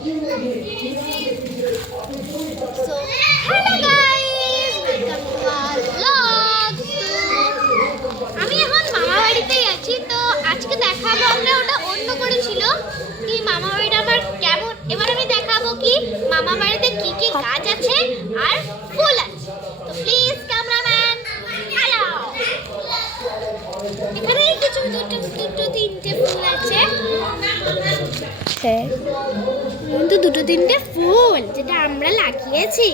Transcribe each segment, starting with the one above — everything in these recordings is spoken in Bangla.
So, hello guys, welcome to our vlog. আমি এখন মামা বাড়িতেই আছি। তো আজকে দেখাবো আমরা, ওটা অন্য করেছিল কি মামা বাড়িটা আমার কেমন। এবার আমি দেখাবো কি মামা বাড়িতে কি কি গাছ আছে আর ফুল আছে। তো প্লিজ ক্যামেরাম্যান হ্যালো। এখানে কিছু দুটো তিনটে ফুল আছে। হ্যাঁ, কিন্তু দুটো তিনটে ফুল যেটা আমরা লাগিয়েছি।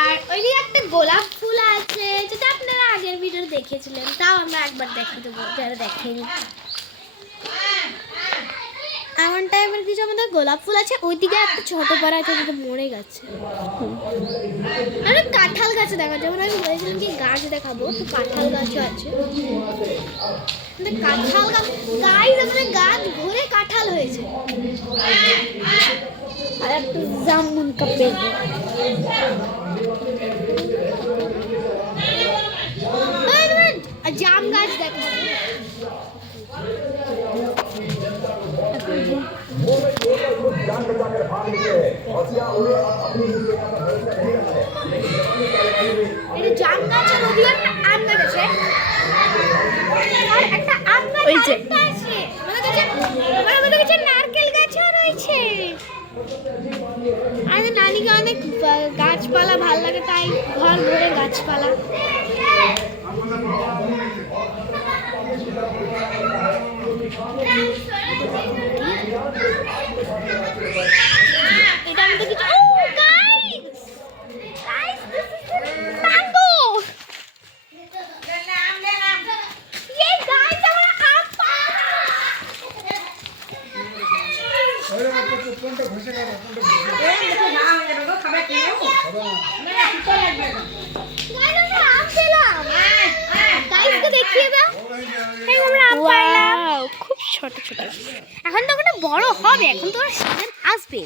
আর ওইদিকে একটা গোলাপ ফুল আছে যেটা আপনারা আগের ভিডিও দেখেছিলেন, তাও আমরা একবার দেখিয়ে দেবো যারা দেখেনি। এমন টাইপের কিছু আমাদের গোলাপ ফুল আছে। ওইদিকে একটা ছোট পাড়া আছে যেটা মরে গেছে। আর কাঁঠাল গাছে দেখা, যেমন আমি বলেছিলাম কি গাছ দেখাবো, তো কাঁঠাল গাছও আছে। কাঁঠাল গাছ গাছ আমাদের গাছ ভরে কাঁঠাল হয়েছে। আর একটু জামুন কাপের জাম গাছ দেখো। এটা জাম গাছ আর ওদিকে একটা আম গাছ আছে। আর একটা আম গাছ আছে। আমাদের কাছে নারকেল গাছও রয়েছে। আর নানিকে অনেক গাছপালা ভালো লাগে, তাই ঘর ভরে গাছপালা। এটা আমাদের কিছু খুব ছোট ছোট। এখন তো ওটা বড় হবে, এখন তো সিজন আসবে।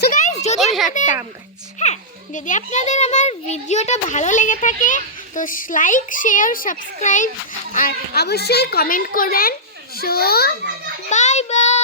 সো গাইস, যদি একটা আম গাছ, হ্যাঁ, যদি আপনাদের আমার ভিডিওটা ভালো লেগে থাকে তো লাইক শেয়ার সাবস্ক্রাইব আর অবশ্যই কমেন্ট করবেন। So bye bye.